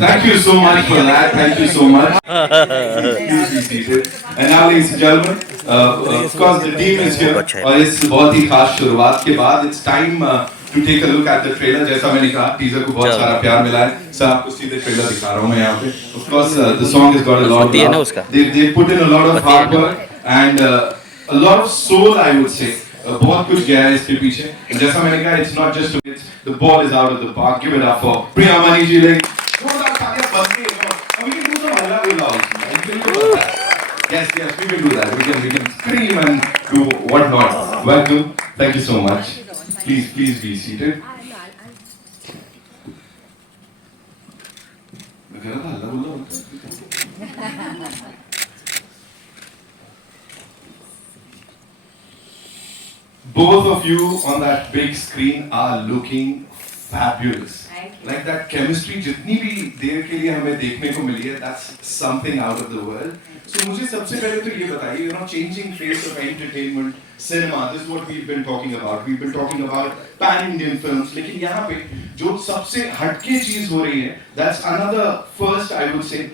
Thank you so much for that. Thank you so much. Please be seated. And now, ladies and gentlemen, of course, the team is here. और इस बहुत ही खास शुरुआत के बाद it's time to take a look at the trailer. जैसा मैंने कहा, teaser को बहुत सारा प्यार मिला है. सर आपको सीधे trailer दिखा रहा हूँ मैं यहाँ पे. Of course, the song has got a lot of love. They put in a lot of hard work and a lot of soul, I would say. बहुत कुछ गया है इसके पीछे. जैसा मैंने कहा, it's not just the ball is out of the park. Give it up for Priyamani ji. Like, yes, we can do that. We can scream and do whatnot. Welcome. Thank you so much. Please be seated. Both of you on that big screen are looking fabulous. Like that chemistry जितनी भी देर के लिए हमें देखने को मिली है, that's something out of the world. So मुझे सबसे पहले तो ये बताइए, you know, changing face of entertainment, cinema. This is what we've been talking about. We've been talking about pan-Indian films. लेकिन यहाँ पे जो सबसे हटके चीज हो रही है, that's another first, I would say,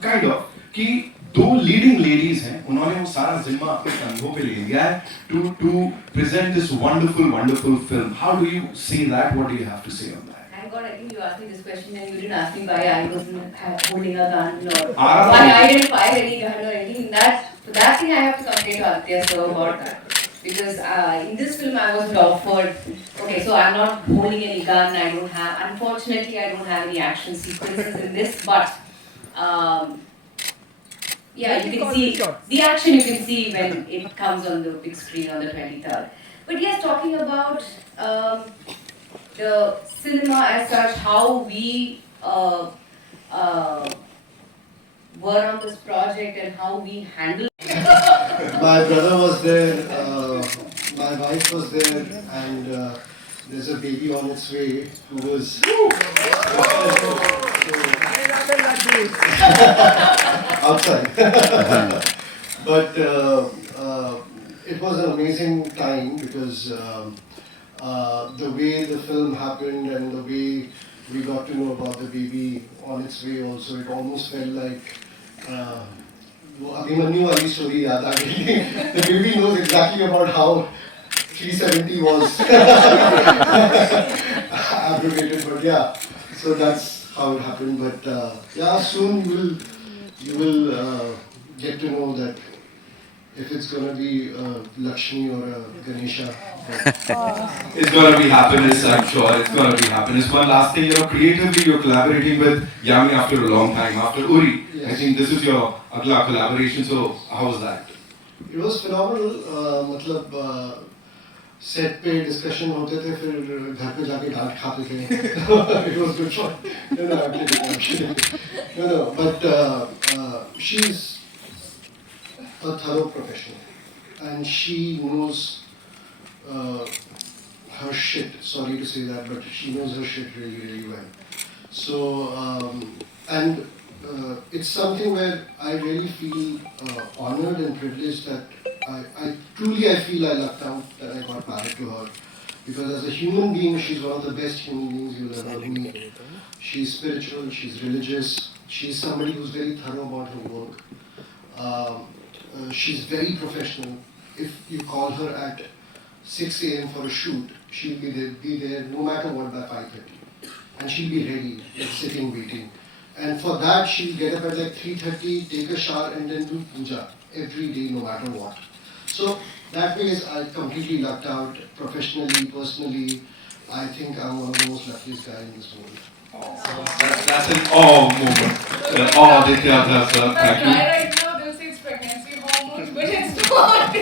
kind of, कि दो लीडिंग लेडीज हैं, उन्होंने वो सारा जिम्मा अपने कंधों पे ले लिया है to present this wonderful film. How do you see that? What do you have to say on that? Thank God, I think you asked me this question and you didn't ask me why I wasn't holding a gun or why I didn't fire any gun or anything. For that thing I have to complain to Aditya sir about that. Because in this film I wasn't offered, okay, so I'm not holding any gun, unfortunately I don't have any action sequences in this, but yeah, you can see the action, you can see when it comes on the big screen on the 23rd. But yes, talking about the cinema as such, how we were on this project and how we handled. My brother was there, my wife was there, and there's a baby on its way who was outside. But it was an amazing time because the way the film happened and the way we got to know about the baby on its way also, it almost felt like वो अभिमन्यु वाली story याद आ गई. The baby knows exactly about how 370 was abrogated, but yeah, so that's how it happened. But yeah, soon you will get to know that if it's gonna be Lakshmi or a Ganesha. It's gonna be happiness, I'm sure. It's gonna be happiness. One last thing, you know, creatively you're collaborating with Yami after a long time, after Uri. Yes. I think this is your agla collaboration. So how was that? It was phenomenal. मतलब set पे discussion होते थे, फिर घर पे जाके डांट खाते थे. It was good fun. I'm kidding. No, but she's a thorough professional, and she knows her shit. Sorry to say that, but she knows her shit really well. So and it's something where I really feel honored and privileged that I truly feel I lucked out that I got married to her, because as a human being she's one of the best human beings you'll ever meet. She's spiritual, she's religious, she's somebody who's very thorough about her work. She's very professional. If you call her at 6 a.m. for a shoot, she'll be there no matter what by 5:30, and she'll be ready, like sitting waiting. And for that she'll get up at like 3:30, take a shower, and then do puja every day no matter what. So that way I completely lucked out professionally, personally. I think I'm one of the most luckiest guys in this world. That's an awe moment. Aditya, thank you. Right now they'll say it's pregnancy hormones, but it's not.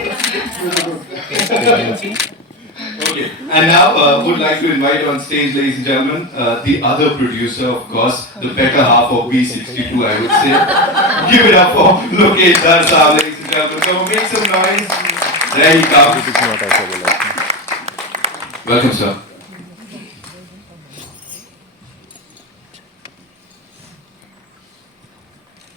Okay, and now would like to invite on stage, ladies and gentlemen, the other producer, of course, the better half of B62, I would say. Give it up for Lokesh Dhar Saab, ladies and gentlemen. So make some noise. There he comes. Welcome, sir.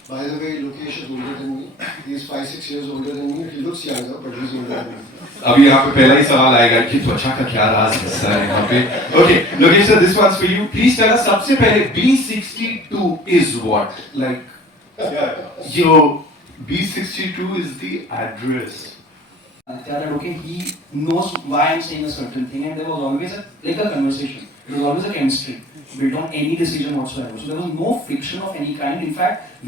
By the way, Lokesh Lokesh is older than me. He's 5-6 years older than me. He looks younger, but he's older than me. अभी यहाँ पे पहला ही सवाल आएगा कि त्वचा का क्या राज हिस्सा है यहाँ पे. Okay, Lokesh sir, this one's for you. Please tell us सबसे पहले B62 is what? Like, Yeah. So B62 is the address. That okay, he knows why I'm saying a certain thing, and there was always a conversation. There was always a chemistry built on any decision whatsoever. So there was no friction of any kind. In fact,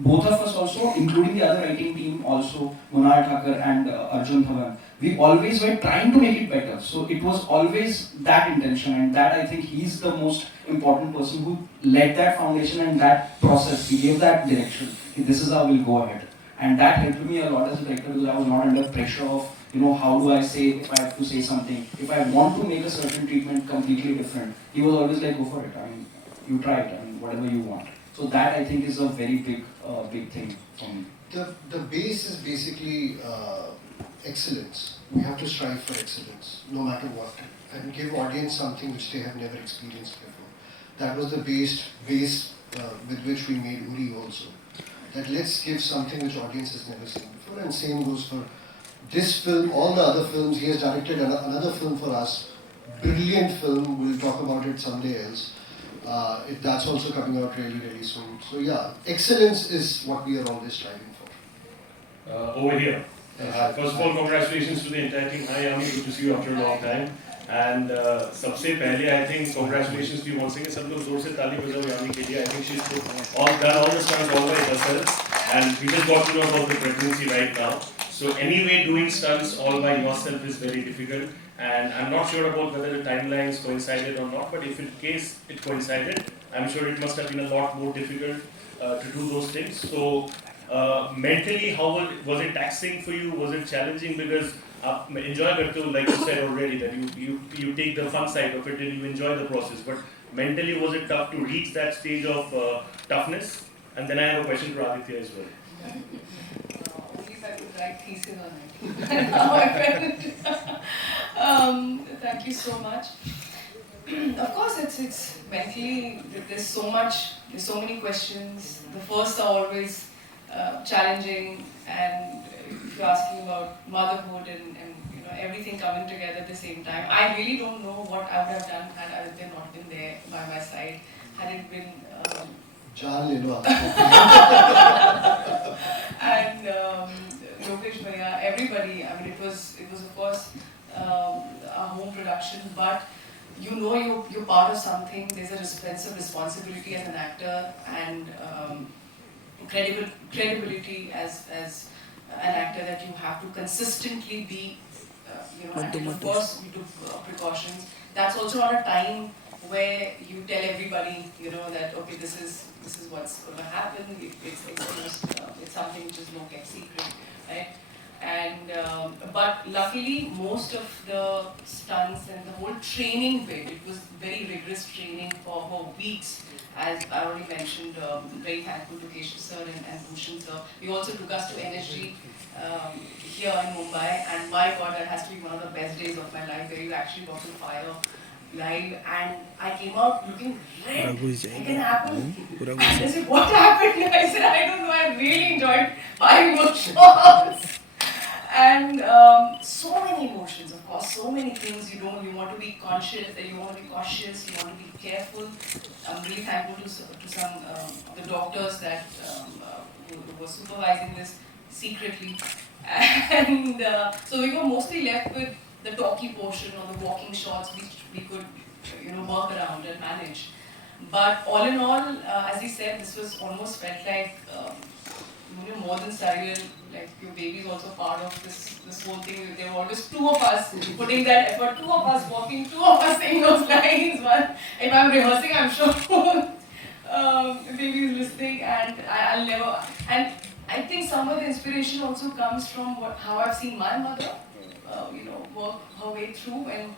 both of us also, including the other writing team, also Munal Thakur and Arjun Dhawan, we always were trying to make it better. So it was always that intention, and that I think he's the most important person who led that foundation and that process. He gave that direction. This is how we'll go ahead. And that helped me a lot as a director because I was not under pressure of, how do I say if I have to say something. If I want to make a certain treatment completely different, he was always like, go for it. I mean, you try it. I mean, whatever you want. So that I think is a very big thing for me. The base is basically excellence. We have to strive for excellence, no matter what, and give audience something which they have never experienced before. That was the base with which we made Uri also. That let's give something which audience has never seen before, and same goes for this film, all the other films. He has directed another film for us, brilliant film. We'll talk about it someday else. That's also coming out really soon. So yeah, excellence is what we are always striving for. Over here. First of all, congratulations to the entire team. Hi Yami, good to see you after a long time. And सबसे पहले I think congratulations to you once again. सब लोग जोर से ताली बजाओ यामी के लिए. I think she's done all the stunts all by herself, and we just got to know about the pregnancy right now. So anyway, doing stunts all by yourself is very difficult, and I'm not sure about whether the timelines coincided or not. But if in case it coincided, I'm sure it must have been a lot more difficult to do those things. So mentally, how was it taxing for you? Was it challenging? Because enjoy करते हो, like you said already, that you take the fun side of it and you enjoy the process. But mentally, was it tough to reach that stage of toughness? And then I have a question for Aditya as well. Only if I could write thesis on it. Now I couldn't. Thank you so much. Of course, it's mentally, there's so many questions. The first are always challenging, and if you're asking about motherhood and everything coming together at the same time, I really don't know what I would have done had Aditya not been there by my side. Had it been and Lokesh Bhaiya, everybody. I mean, it was of course a home production, but you're part of something. There's a sense of responsibility as an actor, and credibility as an actor, that you have to consistently be, and of course we took precautions. That's also not a time where you tell everybody, that okay, this is what's going to happen. It's something which is more kept secret, right? And but luckily, most of the stunts and the whole training bit, it was very rigorous training for weeks. As I already mentioned, very thankful to Keshav sir and Bhushan sir. We also took us to NSG here in Mumbai, and my God, that has to be one of the best days of my life, where you actually got to fire live, and I came out looking red. It can happen. And I said, what happened? I said, I don't know. I really enjoyed firing those shots. And so many emotions, of course, so many things. You want to be conscious, you want to be cautious, you want to be careful. I'm really thankful to some of the doctors that who were supervising this secretly. And so we were mostly left with the talkie portion or the walking shots, which we could work around and manage. But all in all, as he said, this was almost felt like more than surreal. Like your baby is also part of this whole thing. There were always two of us putting that effort, two of us walking, two of us saying those lines. But if I'm rehearsing, I'm sure the baby is listening, and I'll never. And I think some of the inspiration also comes from how I've seen my mother, work her way through when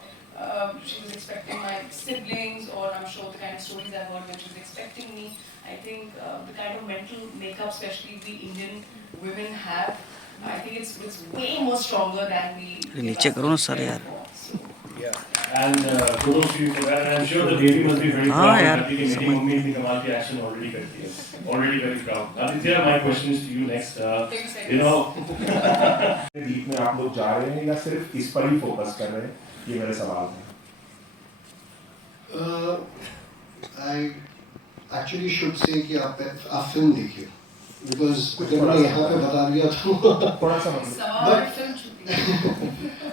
she was expecting my siblings, or I'm sure the kind of stories I've heard when she was expecting me. I think the kind of mental makeup, especially we Indian women have, I think it's way more stronger than we. नीचे करो ना sir यार. And kudos to you for that. And I'm sure the baby must be very proud and happy कि मेरी mummy इतनी कमाल की action already करती है. Already very proud. Aditya, my question is to you next. You know, deep में आप लोग जा रहे हैं या सिर्फ इस पर ही फोकस कर रहे हैं, ये मेरे सवाल हैं. I actually should say कि आप फिल्म देखिए, because जब मैंने यहाँ पे बता दिया तो थोड़ा सा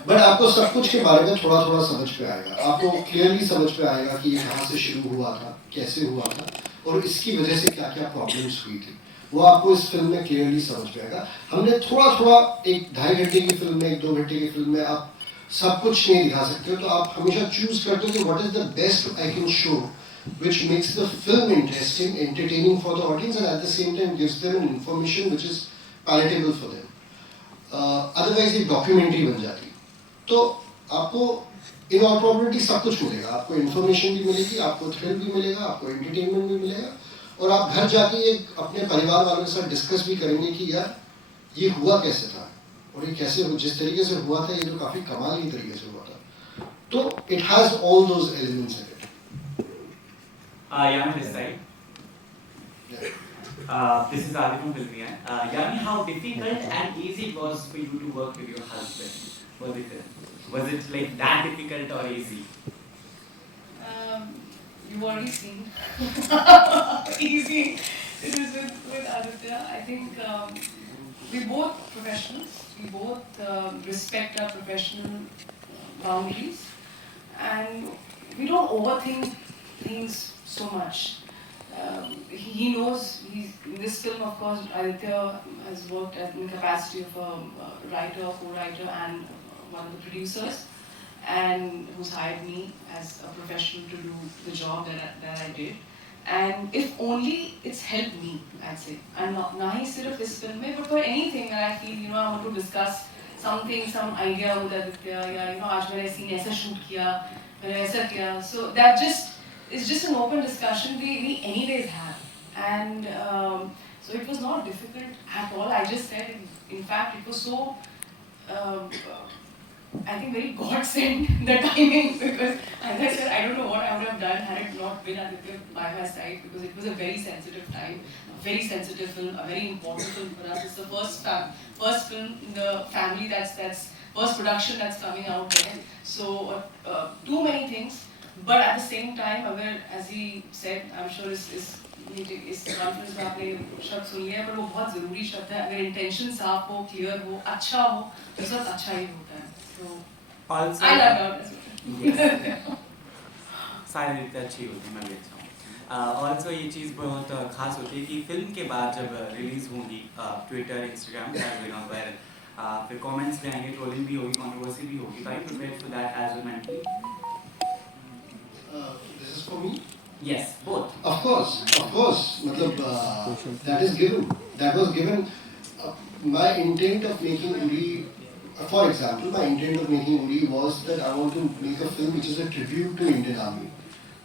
बट आपको सब कुछ के बारे में थोड़ा थोड़ा समझ पे आएगा, आपको क्लियरली समझ पे आएगा कि ये कहाँ से शुरू हुआ था, कैसे हुआ था और इसकी वजह से क्या क्या प्रॉब्लम्स हुई थी, वो आपको इस फिल्म में क्लियरली समझ पे आएगा. हमने थोड़ा थोड़ा एक 2.5 घंटे की फिल्म में, 1-2 घंटे की फिल्म में आप सब कुछ नहीं दिखा सकते हो, तो आप हमेशा चूज करते हो कि what is the best I can show which makes the film interesting, entertaining for the audience and at the same time gives them an information which is palatable for them. Otherwise एक documentary बन जाती. तो आपको in all probability सब कुछ मिलेगा, आपको information भी मिलेगी, आपको thrill भी मिलेगा, आपको entertainment भी मिलेगा और आप घर जाके ये अपने परिवार वालों के साथ discuss भी करेंगे कि यार ये हुआ कैसे था और ये कैसे जिस तरीके से हुआ था ये तो काफी कमाल की तरीके से हुआ था. तो it has all those elements in it. Yami this side. This is Adi from Filmian. Yami, how difficult and easy it was for you to work with your husband? Was it like that difficult or easy? You've already seen easy it is with Aditya. I think we're both professionals. We both respect our professional boundaries and we don't overthink things so much. He knows he's in this film, of course. Aditya has worked in capacity of a writer, co-writer, and one of the producers, and who's hired me as a professional to do the job that I did. And if only it's helped me, I'd say. And not just this film, but for anything that I feel, I want to discuss something, some idea with Aditya. Yeah, आज मैंने scene ऐसा shoot किया, मैंने ऐसा किया. So that it's just an open discussion we anyways have, and so it was not difficult at all. I just said, in fact, it was so I think very God sent the timing, because as I said, I don't know what I would have done had it not been Aditya by my side, because it was a very sensitive time, a very sensitive film, a very important film for us. It's the first film in the family that's first production that's coming out there. So too many things. But at the same time, अगर as he said, I'm sure इस conference में आपने शब्द सुन लिया है, पर वो बहुत ज़रूरी शब्द है. अगर intention साफ हो, clear हो, अच्छा हो, तो सब अच्छा ही होता है. So Also, I love that. सारी रीतें अच्छी होती हैं, मैं भी अच्छा हूँ. Also ये चीज़ बहुत खास होती है कि फिल्म के बाद जब रिलीज होंगी Twitter, Instagram, पर फिर comments भी आएंगे, trolling भी होगी, controversy भी होगी. So are you prepared for that as well mentally? This is for me? Yes, both. Of course. मतलब that is given. That was given. My intent of making Uri, for example, my intent of making Uri was that I want to make a film which is a tribute to Indian Army.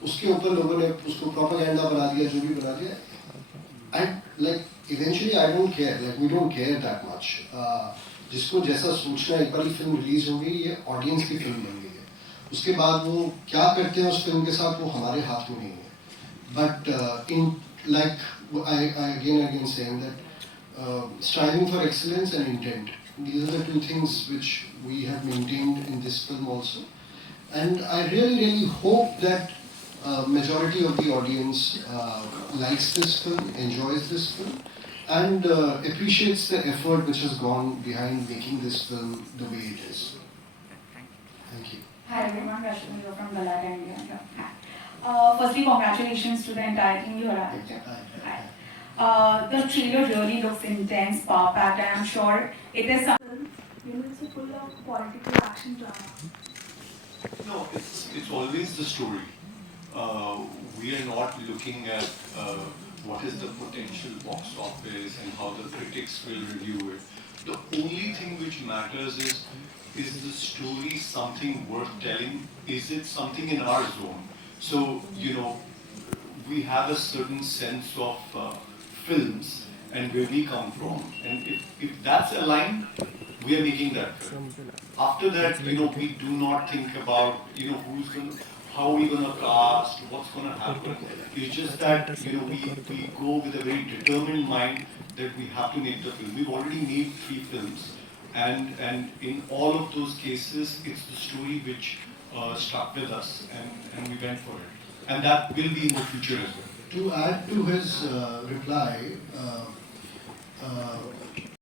उसके ऊपर लोगों ने उसको propaganda बना दिया, जो भी बना दिया. And eventually I don't care. We don't care that much. जिसको जैसा सोचना, एक बार फिल्म रिलीज हो गई, ये ऑडियंस की फिल्म बन गई. उसके बाद वो क्या करते हैं उस फिल्म के साथ, वो हमारे हाथ में नहीं है. But I again saying that striving for excellence and intent, these are the two things which we have maintained in this film also, and I really hope that majority of the audience likes this film, enjoys this film, and appreciates the effort which has gone behind making this film the way it is. Thank you. Hi everyone, Rashmi from Galat India. Firstly, congratulations to the entire team. You are Hi. The trailer really looks intense, power-packed, and I'm sure it is something. It's full of political action drama. No, it's always the story. We are not looking at what is the potential box office and how the critics will review it. The only thing which matters is the story something worth telling? Is it something in our zone? So, we have a certain sense of films and where we come from. And if that's aligned, we are making that film. After that, we do not think about, who's going to, how are we going to cast, what's going to happen. It's just that, we go with a very determined mind that we have to make the film. We've already made 3 films, and in all of those cases, it's the story which stuck with us, and we went for it. And that will be in the future as well. To add to his reply,